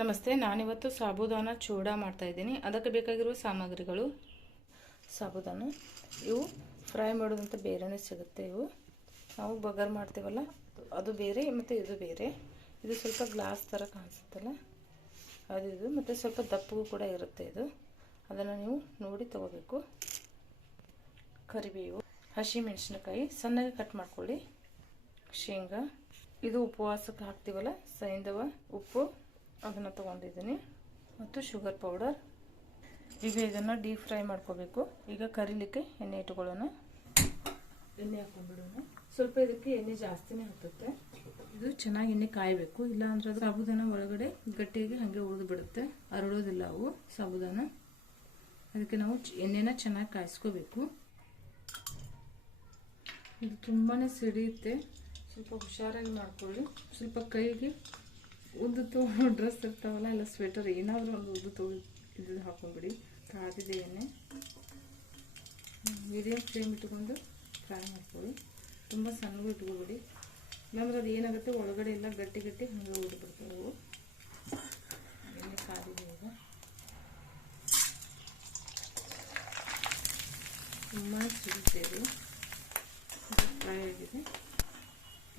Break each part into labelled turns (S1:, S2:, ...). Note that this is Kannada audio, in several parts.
S1: ನಮಸ್ತೆ, ನಾನಿವತ್ತು ಸಾಬುದಾನ ಚೂಡ ಮಾಡ್ತಾ ಇದ್ದೀನಿ. ಅದಕ್ಕೆ ಬೇಕಾಗಿರುವ ಸಾಮಗ್ರಿಗಳು? ಸಾಬುದಾನ. ಇವು ಫ್ರೈ ಮಾಡೋದಂತ ಬೇರೆನೇ ಸಿಗುತ್ತೆ ಇವು. ನಾವು ಬಗರ್ ಮಾಡ್ತೀವಲ್ಲ, ಅದು ಬೇರೆ ಮತ್ತು ಇದು ಬೇರೆ. ಇದು ಸ್ವಲ್ಪ ಗ್ಲಾಸ್ ಥರ ಕಾಣಿಸುತ್ತಲ್ಲ? ಅದು ಇದು ಮತ್ತು ಸ್ವಲ್ಪ ದಪ್ಪಗೂ ಕೂಡ ಇರುತ್ತೆ ಇದು. ಅದನ್ನು ನೀವು ನೋಡಿ ತಗೋಬೇಕು. ಕರಿಬೇವು, ಹಸಿ ಮೆಣಸಿನಕಾಯಿ, ಸಣ್ಣಗೆ ಕಟ್ ಮಾಡ್ಕೊಳ್ಳಿ. ಶೇಂಗಾ. ಇದು ಉಪವಾಸಕ್ಕೆ ಹಾಕ್ತೀವಲ್ಲ, ಸೈಂಧವ ಉಪ್ಪು. ಅದನ್ನು ತೊಗೊಂಡಿದ್ದೀನಿ. ಮತ್ತು ಶುಗರ್ ಪೌಡರ್. ಈಗ ಇದನ್ನು ಡೀಪ್ ಫ್ರೈ ಮಾಡ್ಕೋಬೇಕು. ಈಗ ಕರಿಲಿಕ್ಕೆ ಎಣ್ಣೆ ಇಟ್ಕೊಳ್ಳೋಣ. ಎಣ್ಣೆ ಹಾಕೊಂಡ್ಬಿಡೋಣ. ಸ್ವಲ್ಪ ಇದಕ್ಕೆ ಎಣ್ಣೆ ಜಾಸ್ತಿನೇ ಹತ್ತುತ್ತೆ ಇದು ಚೆನ್ನಾಗಿ ಎಣ್ಣೆ ಕಾಯಬೇಕು. ಇಲ್ಲ ಅಂದ್ರೆ ಅದು ಸಾಬುದಾನ ಒಳಗಡೆ ಗಟ್ಟಿಯಾಗಿ ಹಾಗೆ ಉಳಿದು ಬಿಡುತ್ತೆ. ಅರಳೋದಿಲ್ಲ ಅವು, ಸಾಬುದಾನ. ಅದಕ್ಕೆ ನಾವು ಎಣ್ಣೆನ ಚೆನ್ನಾಗಿ ಕಾಯಿಸ್ಕೋಬೇಕು. ಇದು ತುಂಬಾ ಸಿಡಿಯುತ್ತೆ. ಸ್ವಲ್ಪ ಹುಷಾರಾಗಿ ಮಾಡ್ಕೊಳ್ಳಿ. ಸ್ವಲ್ಪ ಕೈಗೆ ಉದ್ದು ತೋ ಡ್ರೆಸ್ ಇರ್ತಾವಲ್ಲ, ಇಲ್ಲ ಸ್ವೆಟರ್ ಏನಾದರೂ ಒಂದು ಉದ್ದು ತೋ ಇದು ಹಾಕೊಂಡ್ಬಿಡಿ ಕಾದಿದೆ ಎಣ್ಣೆ. ಮೀಡಿಯಮ್ ಫ್ಲೇಮ್ ಇಟ್ಕೊಂಡು ಫ್ರೈ ಮಾಡ್ಕೊಳ್ಳಿ. ತುಂಬ ಸಣ್ಣಗೂ ಇಟ್ಕೊಬಿಡಿ. ಇಲ್ಲಾಂದ್ರೆ ಅದು ಏನಾಗುತ್ತೆ, ಒಳಗಡೆ ಎಲ್ಲ ಗಟ್ಟಿ ಗಟ್ಟಿ ಹಂಗೆ ಉಳಿದ್ಬಿಡ್ತವೆ ಅವು. ಎಣ್ಣೆ ಕಾದಿದೆ ಈಗ. ತುಂಬ ಸಿಗುತ್ತೆ ಇದು. ಫ್ರೈ ಆಗಿದೆ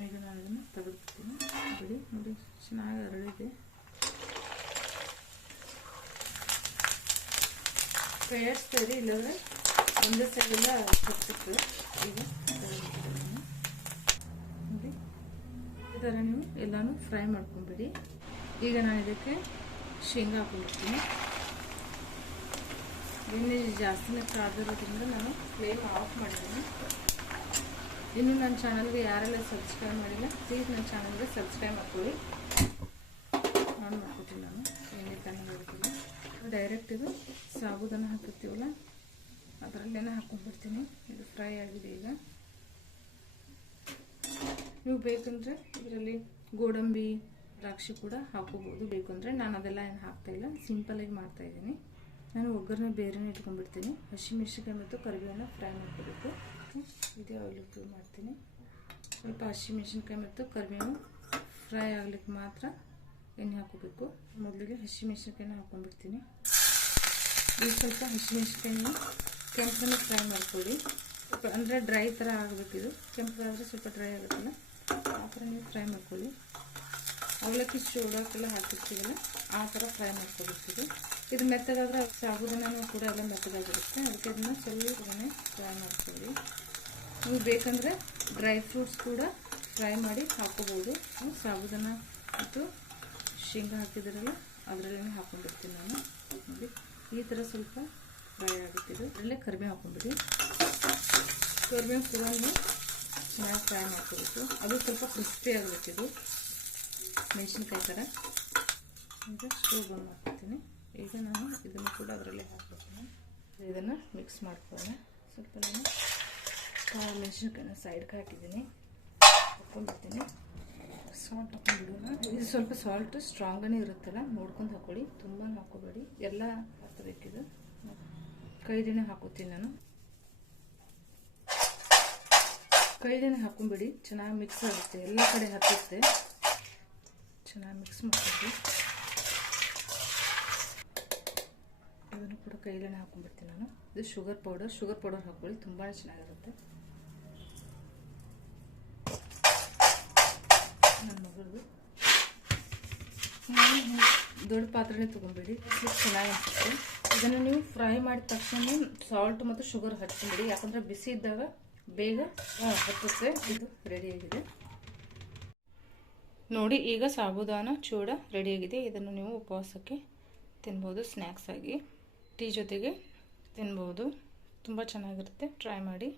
S1: ಈಗ ನಾನು ಇದನ್ನು ತೆಗೆದುಬಿಡ್ತೀನಿ ಬಿಡಿ ನೋಡಿ ಚೆನ್ನಾಗಿ ಅರಳಿದೆ. ಕೈಯಾಡಿಸ್ತಾ ಇರಿ ಇಲ್ಲಾಂದ್ರೆ ಒಂದೇ ಸೈಡೆಲ್ಲ ಹತ್ತಿತ್ತು ಈಗ ನೋಡಿ. ಈ ಥರ ನೀವು ಎಲ್ಲನೂ ಫ್ರೈ ಮಾಡ್ಕೊಂಬಿಡಿ. ಈಗ ನಾನು ಇದಕ್ಕೆ ಶೇಂಗಾ ಹಾಕೊಂಡಿರ್ತೀನಿ ಎಣ್ಣೆ ಜಾಸ್ತಿನೇ ಕಾದಿರೋದ್ರಿಂದ ನಾನು ಫ್ಲೇಮ್ ಆಫ್ ಮಾಡಿದ್ದೀನಿ. ಇನ್ನು ನನ್ನ ಚಾನಲ್ಗೆ ಯಾರೆಲ್ಲ ಸಬ್ಸ್ಕ್ರೈಬ್ ಮಾಡಿಲ್ಲ ಪ್ಲೀಸ್ ನನ್ನ ಚಾನಲ್ಗೆ ಸಬ್ಸ್ಕ್ರೈಬ್ ಮಾಡ್ಕೊಳ್ಳಿ. ಆನ್ ಮಾಡ್ಕೊತೀನಿ ನಾನು ಎಣ್ಣೆ ಹೇಳ್ತೀನಿ ಡೈರೆಕ್ಟ್ ಇದು ಸಾಬುದನ್ನು ಹಾಕಿರ್ತೀವಲ್ಲ ಅದರಲ್ಲೇನೆ ಹಾಕೊಂಡ್ಬಿಡ್ತೀನಿ. ಇದು ಫ್ರೈ ಆಗಿದೆ ಈಗ. ನೀವು ಬೇಕಂದರೆ ಇದರಲ್ಲಿ ಗೋಡಂಬಿ, ದ್ರಾಕ್ಷಿ ಕೂಡ ಹಾಕೋಬೋದು. ಬೇಕಂದರೆ ನಾನು ಅದೆಲ್ಲ ಏನು ಹಾಕ್ತಾಯಿಲ್ಲ ಸಿಂಪಲಾಗಿ ಮಾಡ್ತಾಯಿದ್ದೀನಿ ನಾನು ಒಗ್ಗರಣೆ ಬೇರೆನೇ ಇಟ್ಕೊಂಡ್ಬಿಡ್ತೀನಿ. ಹಸಿಮೆಣಸಿನ್ಕಾಯಿ ಮತ್ತು ಕರಿಬೇವನ್ನ ಫ್ರೈ ಮಾಡ್ಕೋಬೇಕು. ಇದೇ ಆಯಿಲ್ ಫ್ರೈ ಮಾಡ್ತೀನಿ? ಸ್ವಲ್ಪ ಹಸಿಮೆಣಸಿನ್ಕಾಯಿ ಮತ್ತು ಕರಿಬೇವು ಫ್ರೈ ಆಗ್ಲಿಕ್ಕೆ ಮಾತ್ರ ಎಣ್ಣೆ ಹಾಕೋಬೇಕು ಮೊದಲಿಗೆ ಹಸಿಮೆಣಸಿನ್ಕಾಯಿನ ಹಾಕೊಂಡ್ಬಿಡ್ತೀನಿ ಈಗ ಸ್ವಲ್ಪ ಹಸಿಮೆಣಸಿನ್ಕಾಯಿನ ಕೆಂಪನ್ನು ಫ್ರೈ ಮಾಡ್ಕೊಳ್ಳಿ. ಸ್ವಲ್ಪ ಅಂದರೆ ಡ್ರೈ ಥರ ಆಗಬೇಕಿದು ಕೆಂಪಗಾದರೆ ಸ್ವಲ್ಪ ಡ್ರೈ ಆಗುತ್ತಲ್ಲ? ಆ ಥರ ನೀವು ಫ್ರೈ ಮಾಡ್ಕೊಳ್ಳಿ. ಅವಲಕ್ಕಿ ಚೂಡಕ್ಕೆಲ್ಲ ಹಾಕಿರ್ತೀವಲ್ಲ, ಆ ಥರ ಫ್ರೈ ಮಾಡ್ಕೊಬಿಡ್ತೀವಿ ಇದು. ಮೆತ್ತಗಾದ್ರೆ ಸಾಬುದಾನ ಕೂಡ ಎಲ್ಲ ಮೆತ್ತಗಾಗಿರುತ್ತೆ. ಅದಕ್ಕೆ ಅದನ್ನು ಸ್ವಲ್ಪನೇ ಫ್ರೈ ಮಾಡ್ಕೊಳ್ಳಿ. ನೀವು ಬೇಕಂದರೆ ಡ್ರೈ ಫ್ರೂಟ್ಸ್ ಕೂಡ ಫ್ರೈ ಮಾಡಿ ಹಾಕೋಬೋದು. ಸಾಬುದಾನ ಮತ್ತು ಶೇಂಗಾ ಹಾಕಿದ್ರಲ್ಲ ಅದರಲ್ಲೇ ಹಾಕ್ಕೊಂಡಿರ್ತೀನಿ ನಾನು. ನೋಡಿ, ಈ ಥರ ಸ್ವಲ್ಪ ಫ್ರೈ ಆಗುತ್ತಿದ್ದು ಅದರಲ್ಲೇ ಕರಿಬೇವು ಹಾಕೊಂಡ್ಬಿಡಿ ಕರಿಬೇವು ಕೂಡ ಚೆನ್ನಾಗಿ ಫ್ರೈ ಮಾಡ್ಕೋಬೇಕು. ಅದು ಸ್ವಲ್ಪ ಕ್ರಿಸ್ಪಿ ಆಗಬೇಕಿದು ಮೆಣಸಿನ್ಕಾಯಿ ಥರ ಈಗ ಸ್ಟೋವ್ ಬಂದ್ ಮಾಡ್ಕೊತೀನಿ. ಈಗ ನಾನು ಇದನ್ನು ಕೂಡ ಅದರಲ್ಲೇ ಹಾಕ್ಬಿಡ್ತೀನಿ. ಇದನ್ನು ಮಿಕ್ಸ್ ಮಾಡ್ಕೊಳ್ಳೋಣ. ಸ್ವಲ್ಪ ನಾನು ಮೆಣಸಿನ್ಕಾಯಿನ ಸೈಡ್ಗೆ ಹಾಕಿದ್ದೀನಿ. ಹಾಕ್ಕೊಂಡ್ಬಿಡ್ತೀನಿ. ಸಾಲ್ಟ್ ಹಾಕೊಂಡ್ಬಿಡೋಣ ಇದು ಸ್ವಲ್ಪ ಸಾಲ್ಟು ಸ್ಟ್ರಾಂಗನೇ ಇರುತ್ತಲ್ಲ, ನೋಡ್ಕೊಂಡು ಹಾಕೊಳ್ಳಿ. ತುಂಬ ಹಾಕೋಬೇಡಿ ಎಲ್ಲ ಹಾಕಬೇಕಿದು ಕೈದೇನೆ ಹಾಕೋತೀನಿ ನಾನು. ಕೈದೇನೆ ಹಾಕೊಂಬಿಡಿ ಚೆನ್ನಾಗಿ ಮಿಕ್ಸ್ ಆಗುತ್ತೆ. ಎಲ್ಲ ಕಡೆ ಹತ್ತುತ್ತೆ ಚೆನ್ನಾಗಿ ಮಿಕ್ಸ್ ಮಾಡ್ಕೊಳ್ಳಿ ಇದನ್ನು ಕೂಡ ಕೈಲೇ ಹಾಕೊಂಡ್ಬಿಡ್ತೀನಿ ನಾನು. ಇದು ಶುಗರ್ ಪೌಡರ್ ಶುಗರ್ ಪೌಡರ್ ಹಾಕೊಳ್ಳಿ ತುಂಬಾ ಚೆನ್ನಾಗಿರುತ್ತೆ. ಮಗಳದು ದೊಡ್ಡ ಪಾತ್ರೆನೇ ತೊಗೊಂಬೇಡಿ. ಚೆನ್ನಾಗಿ ಇದನ್ನು ನೀವು ಫ್ರೈ ಮಾಡಿದ ತಕ್ಷಣ ಸಾಲ್ಟ್ ಮತ್ತು ಶುಗರ್ ಹಚ್ಕೊಂಬಿಡಿ. ಯಾಕಂದರೆ ಬಿಸಿ ಇದ್ದಾಗ ಬೇಗ ಹತ್ತುತ್ತೆ. ಇದು ರೆಡಿಯಾಗಿದೆ ನೋಡಿ, ಈಗ ಸಾಬುದಾನ ಚೂಡ ರೆಡಿಯಾಗಿದೆ ಇದನ್ನು ನೀವು ಉಪವಾಸಕ್ಕೆ ತಿನ್ಬೋದು ಸ್ನ್ಯಾಕ್ಸ್ ಆಗಿ. ಟೀ ಜೊತೆಗೆ ತಿನ್ಬೋದು. ತುಂಬ ಚೆನ್ನಾಗಿರುತ್ತೆ. ಟ್ರೈ ಮಾಡಿ.